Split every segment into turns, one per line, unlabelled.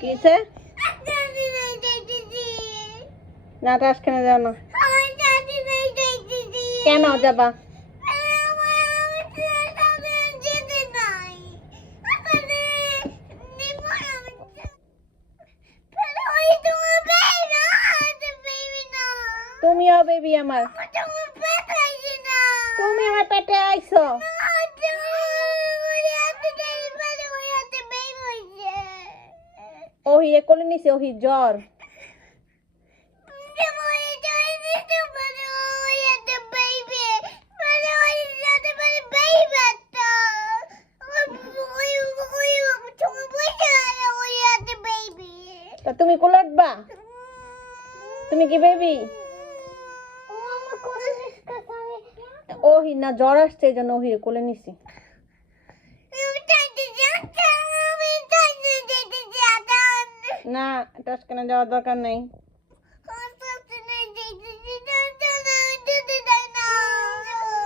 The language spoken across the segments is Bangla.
কিসে না টাস কেন যাও না। কেন যাবা? তুমিও বেবি আমার। তুমি আমার পেটে আইছো। ওহি এ কোলে নিছে ওহি জ্বর তা তুমি কোলে উঠবা তুমি কি বেবি ওহি না জ্বর আসছে এই জন্য ওহি কোলে নিছি না টাস কেন যাওয়ার দরকার নেই।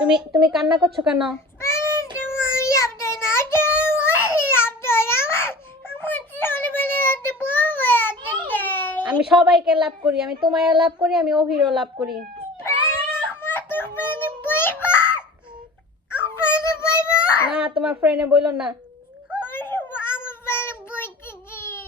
তুমি তুমি কান্না করছ কেন? আমি সবাইকে লাভ করি, আমি তোমায় লাভ করি, আমি ওহিরও লাভ করি। না, তোমার ফ্রেন্ডে বলল না।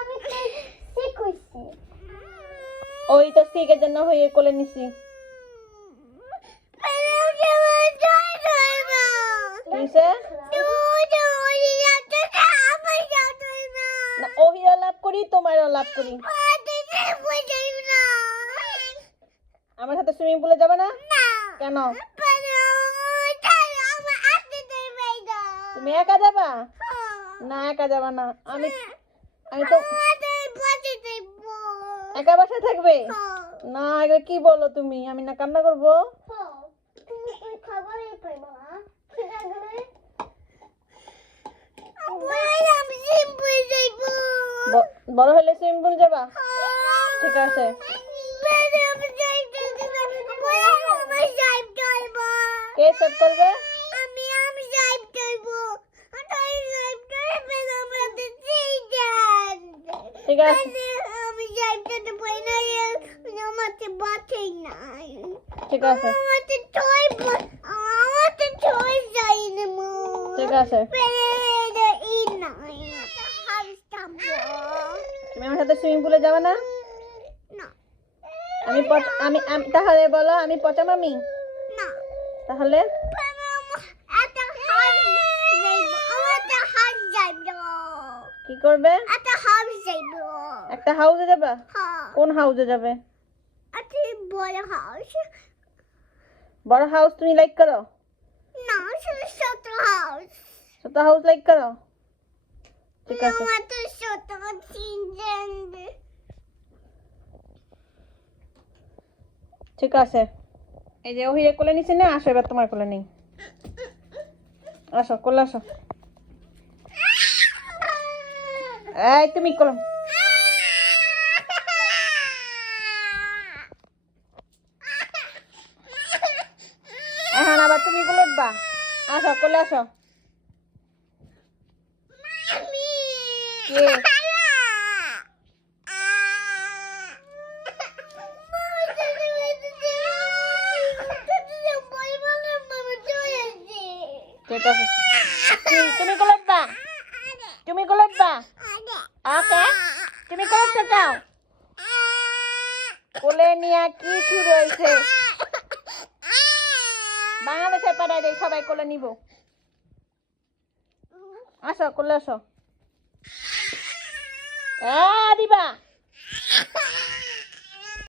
আমি ঠিক হইছি
ওই তো সিকের জন্য হয়ে কোলে নিছি। ওহিরও লাভ করি তোমারও লাভ করি। আমার সাথে সুইমিং পুলে যাবে না। কেন? তুমি একা যাবা? না, একা যাবা না। আমি আমি তো একা বাসায় থাকবে? না, এগুলো কি বলো তুমি? আমি না কান্না করব? বড় হলে সুইমিং পুল যাবা? ঠিক আছে। কে সেভ করবে
আমি আমি যাইব করব আমি যাইব করব আমাদের সিজন
ঠিক আছে
আমি না
ঠিক আছে
যাই না
ঠিক আছে তুমি আমার সাথে সুইমিং পুলে যাবে না?
না
আমি আমি তাহলে বলো আমি পচা মামি?
না
তাহলে? কি করবে?
একটা
হাউসে যাবা?
হ্যাঁ।
কোন হাউসে যাবে?
বড় হাউস
বড় হাউস তুমি লাইক করো।
না ছোট হাউস
ছোট হাউস লাইক করো? ঠিক আছে।
আমার তো ছোট তিনজন
ঠিক আছে। এই যে ওহিরে কোলে নিছি না আসো এবার তোমার কোলে নেই। আসো কোলে আসো। এই, তুমি কোলে এখন আবার তুমি উঠবা আসো, কোলে আসো। ঠিক আছে তুমি- উঠবা তুমি উঠবা ওকে তুমি করতে চাও কোলে নিয়ে কি শুরু হয়েছে বাংলাদেশে পাড়ায় দেয় সবাই কোলে নিব। আসো, কোলে আসো। দিবা।